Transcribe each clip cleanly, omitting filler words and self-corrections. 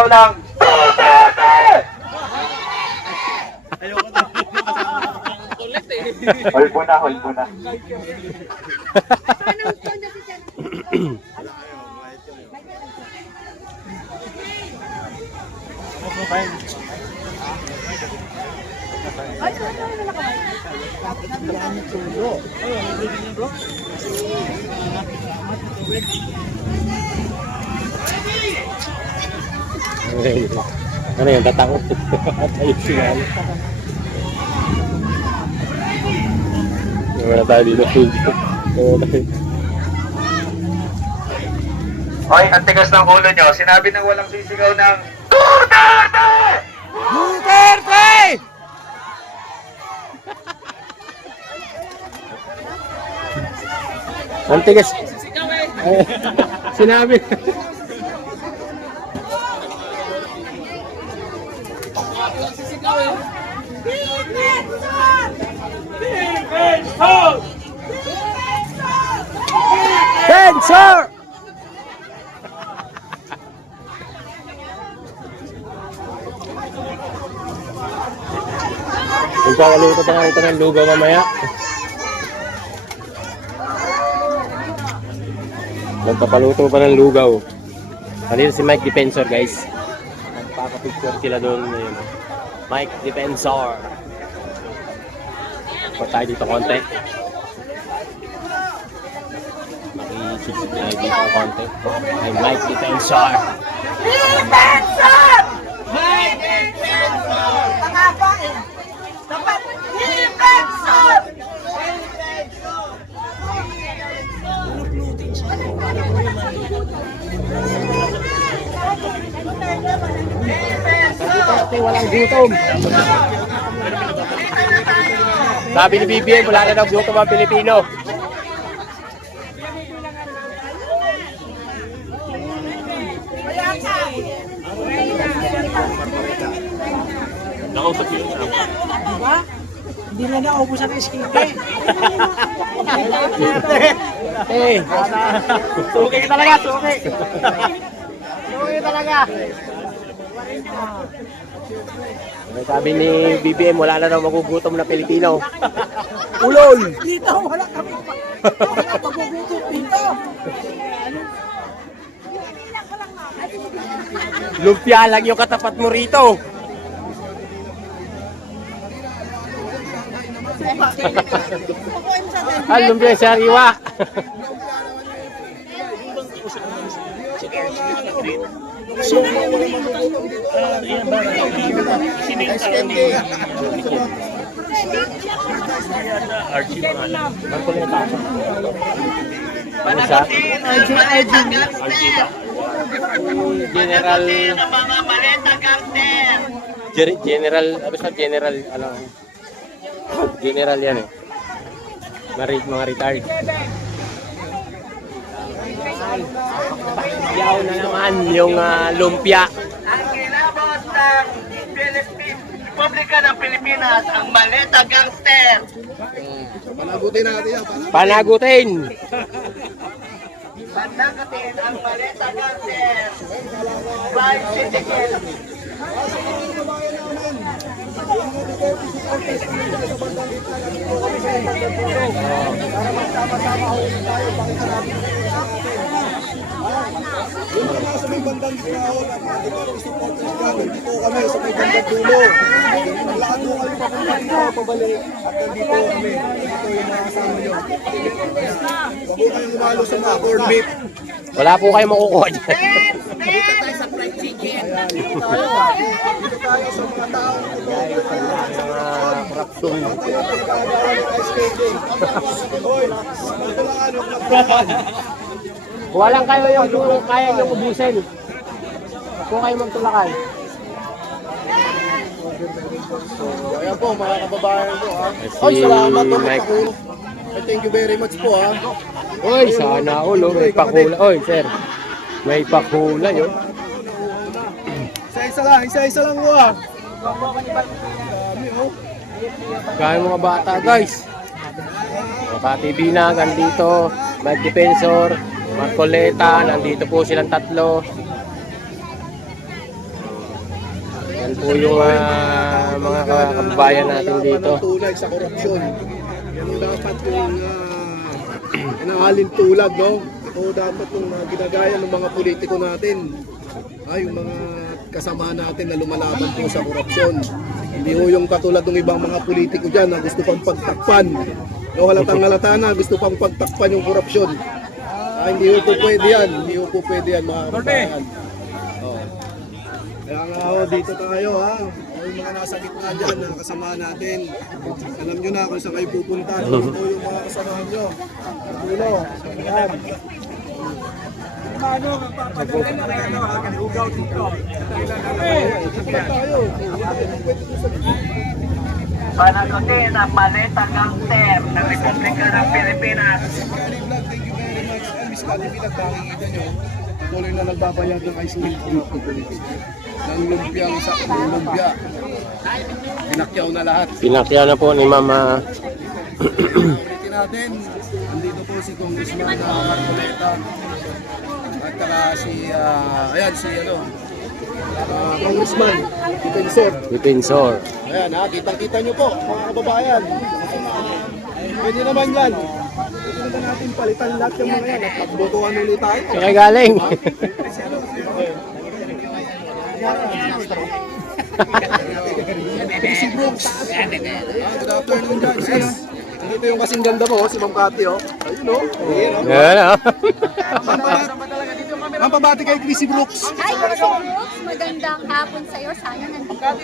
sumisigaw ng Duterte! Hold mo na, hold mo na. Ano yun, tatakot? Ayun siya. Wala tayo dito. Hoy, ang tigas ng ulo nyo. Sinabi ng walang sisigaw ng Duterte! Duterte! Ang tigas. Sinabi. Sensor! Magkakaluto pa nga ito ng lugaw mamaya. Magpapaluto pa ng lugaw. Kanina si Mike Defensor, guys. Nagpapapicture sila doon. Mike Defensor. Pa tayo dito konti. Makikisip na dito konti. Ay Mike Defensor. Defensor! Mike Defensor! Tanga pa eh. Dapat Defensor! Duterte, walang gutom. Sabi ni BBM, wala na daw gutom ang Pilipino. Nakausap yun. Diba? Hindi na naubos ang iskipe. Hey, Suki ka talaga, suki. Suki talaga. sabi ni BBM, wala na daw magugutom na Pilipino. Ulol! Dito, wala kami. Wala magugutom dito. Lumpia lang yung katapat mo rito. Lumpia sa riwa. General General ano sa General ano General yan eh. Mga retired. Yaw na naman yung lumpia. Ang kilabot ng Republika ng Pilipinas, ang Maleta Gangster. Panagutin natin yan. Panagutin. Panagutin ang Maleta Gangster. By Citizen. Yung mga nasa may bandang ginawa at mga ibang supporters ka, nandito kami sa may bandang dulo. Lahat mo kayo papunta dito, pabalik. At nandito kami. Ito yung mga kasama nyo. Huwag mo kayong umalo sa mga corn beef. Wala po kayo makukuha dyan. Dito tayo sa fried chicken. Dito tayo sa mga taong Korupsyon. Hoy, magtulaan, huwag nagpapal. Walang kayo yung kaya nyo ubusin. Kung kayo magtulakan. Ayan po, mga kababayan po ha. Si Ay, salamat po. Mike. Thank you very much po ha. Oy, sana all. Oh. May pakula. Oy, sir. May pakula yun. Isa-isa lang po ha. Dami oh. Kaya mga bata, guys. Mga TV na, nandito. Mike Defensor, Marcoleta, nandito po silang tatlo. po yung mga kababayan natin dito. Tulad sa korupsyon. Yan ang dapat yung inaalin tulad, no? Ito dapat yung ginagaya ng mga politiko natin. Yung mga kasama natin na lumalaban po sa korupsyon. Hindi ho yung katulad ng ibang mga politiko dyan na gusto pang pagtakpan. No, halatang-halata na gusto pang pagtakpan yung korupsyon. Hindi ho po pwede yan. Hindi ho po pwede yan, mga kababayan. Kaya nga ho, dito tayo ha. Yung mga nasa gitna dyan na kasama natin. Alam nyo na kung saan kayo pupunta. Ito yung mga kasamahan nyo. Dulo. Ayan. Panagutin ang maleta gangster ng Republika ng Pilipinas. Thank you very much. Miss Kati Bilag, nakikita nyo. Tuloy na nagbabayad ng ice cream group ng lumpiang sa lumpia. Pinakyaw na lahat. Pinakya na po ni Mama. Ulitin natin, andito po si Congressman Marcoleta at saka si, ayan si Congressman Defensor. Ayan ha, kitang-kita nyo po mga kababayan. Pwede naman yan. Pwede naman natin palitan lahat yung mga yan at magbotohan ulit tayo. Saan galing? Si Brooks. Good afternoon dyan, sis. Dito yung kasing ganda mo, si Ma'am Cathy, oh. Ayun, oh. Ayun, oh. Yan o. Ma'am, pabati kay Chrissy Brooks. Hi, Brooks! Magandang hapon sa'yo. Sana nandito ka.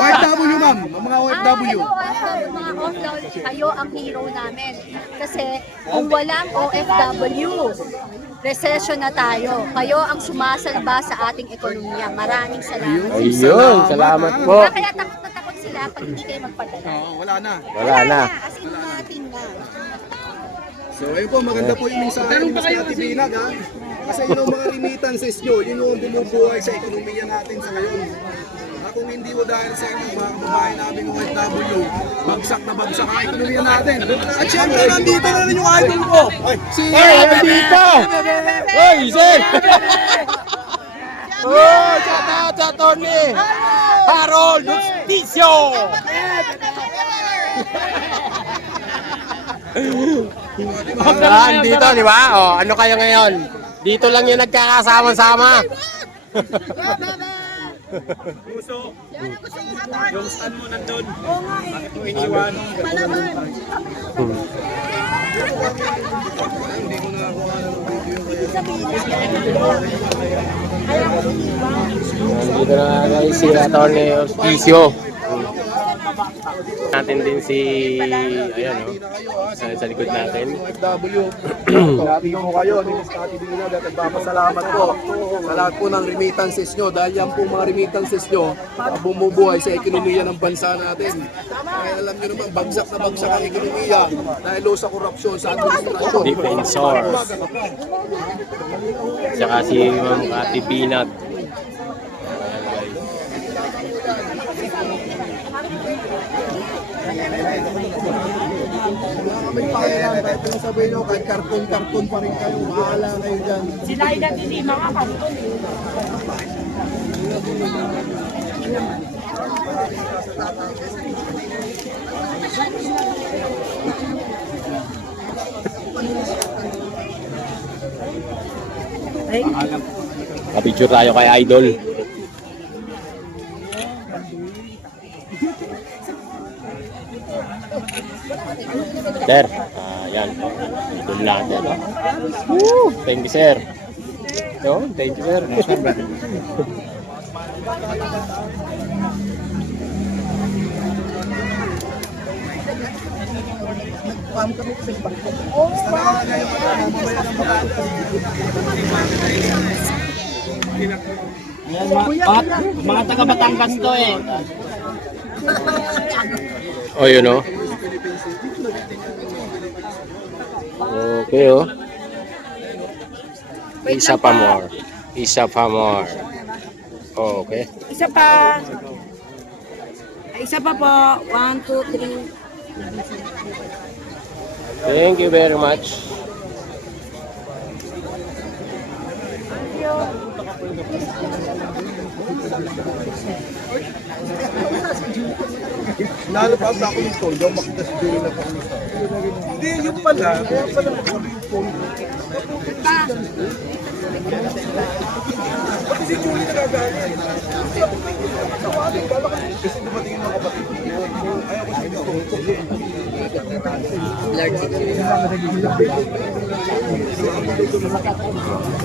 OFW, ma'am. Mga OFW. Hello, mga OFW. Kayo ang hero namin. Kasi kung walang OFW, recession na tayo. Kayo ang sumasalba sa ating ekonomiya. Maraming salamat. Ayun, salamat po. Kaya takot na takot sila pag hindi kayo magpadala. Wala na. Wala na. As in natin na. So, ayun po, maganda po yung mensahe ni Miss Cathy Binag, ha? Kasi yun ang mga remittances nyo, yun ang bumubuhay sa ekonomiya natin sa ngayon. Kung hindi mo dahil sa inyo, mga kababayan namin ng OFW, bagsak na bagsak ang ekonomiya natin. At syempre, nandito na rin yung idol ko. Si Nandito! Hoy, sir! Oh, shout out sa Tony! Harold Justicio! Dito, di ba? Oh, ano kayo ngayon? Dito lang yung nagkakasama-sama. Yung stand mo nandun. Bakit mo iniwan? Dito na guys, si Atty. Justicio. Natin din si, ayan o, sa likod natin. OFW, sabi ko kayo ni Miss Cathy Binag at nagpapasalamat po sa lahat po ng remittances nyo dahil yan po mga remittances nyo bumubuhay sa ekonomiya ng bansa natin. Kaya alam nyo naman, bagsak na bagsak ang ekonomiya dahil sa korupsyon sa administrasyon. Defensor. Tsaka si Ma'am Cathy Binag. Kami pakialam, kahit yung sabihin nyo, kahit karton-karton pa rin kayo, bahala kayo dyan. Sila ay nagtiti mga kanton. Kapicture tayo kay Idol. Sir, yan. Idol natin. Woo! Thank you, sir. Yo, thank you, sir. Mga taga Batangas to eh. Oh, yun o. Okay, oh. Isa pa more. Isa pa more. Oh, okay. Isa pa. Isa pa po. 1, 2, 3. Thank you very much. Nalabas ako nito, yung makita si Julie na pangusta. Hindi, yung pala, kaya pala nagsabi yung phone. Pati si Julie nagagana. Kasi dumating yung mga kapatid ko. Ayaw ko siya dito.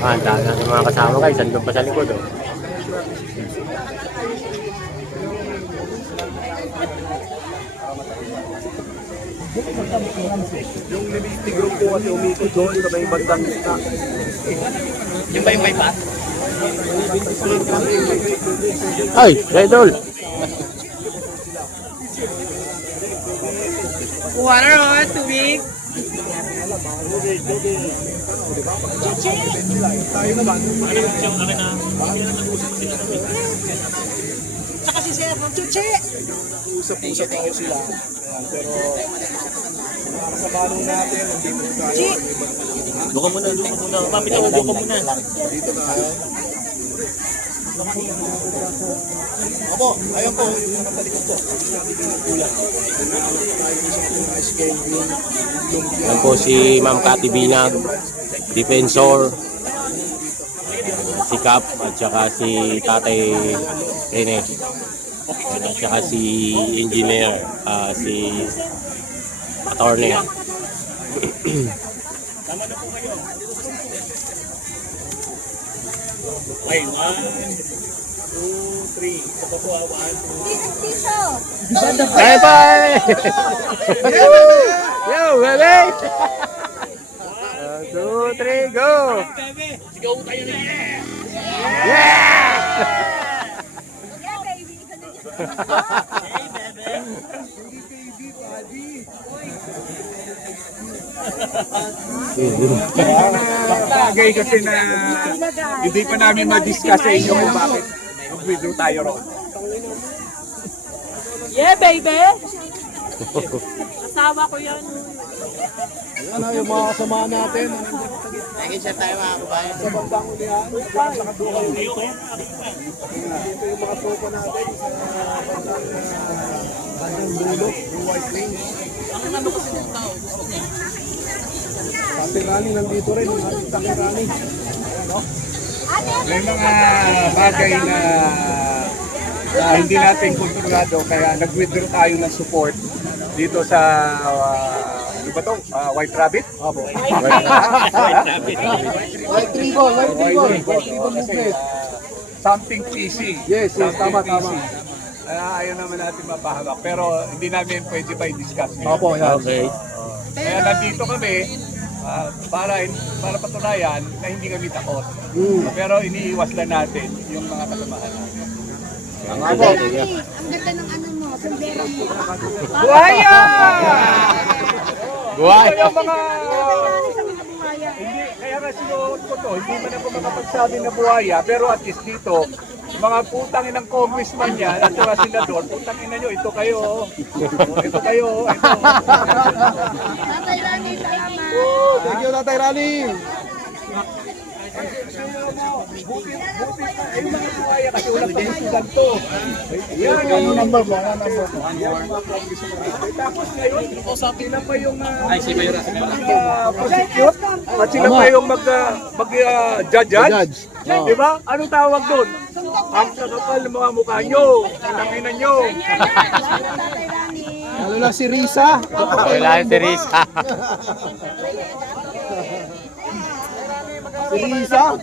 Ang dami ng mga kasama guys, andun pa sa likod oh. Yung limiting group ko kasi umikot doon sa may bandang isa. Yung ba yung bypass? Ay, Redol! Water on, tubig. Tayo naman. Tsaka si Sir Chuchi. Usap-usap ako sila. Ayan, pero sa balong natin, hindi mo tayo. Doon ka muna. Mami, doon ka muna. Dito na. Opo, ayun po, yung natalikod po. Yan po si Ma'am Cathy Binag, Defensor, si Cap, at saka si Tatay Rene, at saka si Engineer, si Attorney. Okay, 1, 2, 3. Ito po, 1, 2. Bye bye! Yo, baby! 1, 2, 3, go! Sigaw tayo na yeah! Bagay kasi na hindi pa namin ma-discuss sa inyo kung bakit mag-withdraw tayo ron. Yeah, baby. Asawa ko yan. Ayan na yung mga kasama natin. Nag-share tayo mga kabayan. Sa bandang ulihan, nakaduha kayo dito. Dito yung mga tropa natin sa bandang dulo, yung White Plains. Tatay Rani nandito rin, yung ating Tatay Rani. May mga bagay na hindi natin kontrolado kaya nag-withdraw tayo ng support dito sa ano ba to? White Rabbit? Opo. White Ribbon movement. Something PC. Yes, tama. Ayaw naman natin mapahawak pero hindi namin pwede pa i-discuss. Opo, yan. Okay. Kaya nandito kami para patunayan na hindi kami takot. Pero iniiwas lang natin yung mga kasamahan natin. Ang ganda ng ano mo, sombrero mo. Buhaya! Buhay! Ito yung mga... Kailangan sa mga buhaya. Hindi, kaya nga sinuot ko to, hindi man ako makapagsabi na buhaya, pero at least dito, mga putang inang congressman yan at saka senador, putang ina nyo, ito kayo. Ito kayo. Tatay Rani, salamat. Thank you, Tatay Rani. Buti yung mga buhaya kasi walang pagsusugan to. Yan, yung number mo. Tapos ngayon, sila pa yung prosecute at sila pa yung mag-judge. Di ba? Anong tawag doon? Ang kakapal ng mga mukha nyo. Tanginan nyo. Tatay Rani. Lalo na si Risa. Kailangan si Risa. Si Risa.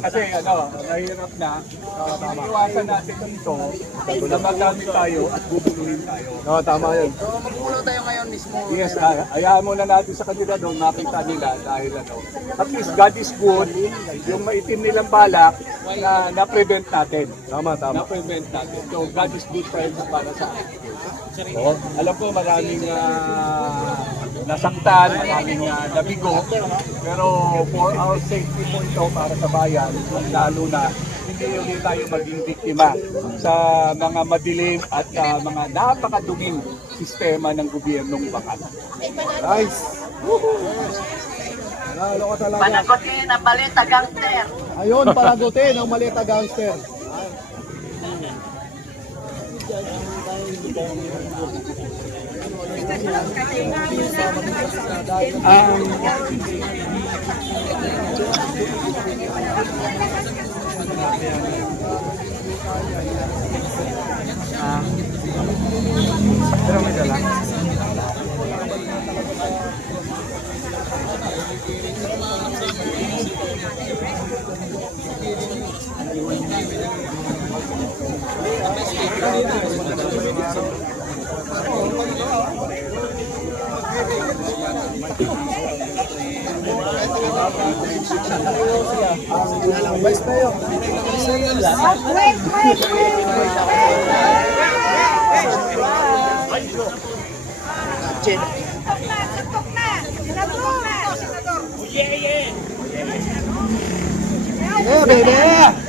Kasi nahirap na. Iwasan natin ito na magdami tayo at bubuluhin tayo. Oo, tama yun. Yes, hayaan muna natin sa kanila doon, makita nila dahil at least God is good, yung maitim nilang balak na-prevent natin. Tama. Na-prevent natin. So God is good para sa atin. Alam ko maraming nasaktan, maraming nabigo, pero for our safety po ito para sa bayan, lalo na hindi ulit tayo maging biktima sa mga madilim at mga napakaduming sistema ng gobyernong bakal. Nice. Lalo ka talaga. Panagutin ang balita gangster. Ayun, palagutin ang malita gangster. Vice Mayor. Yeah, baby!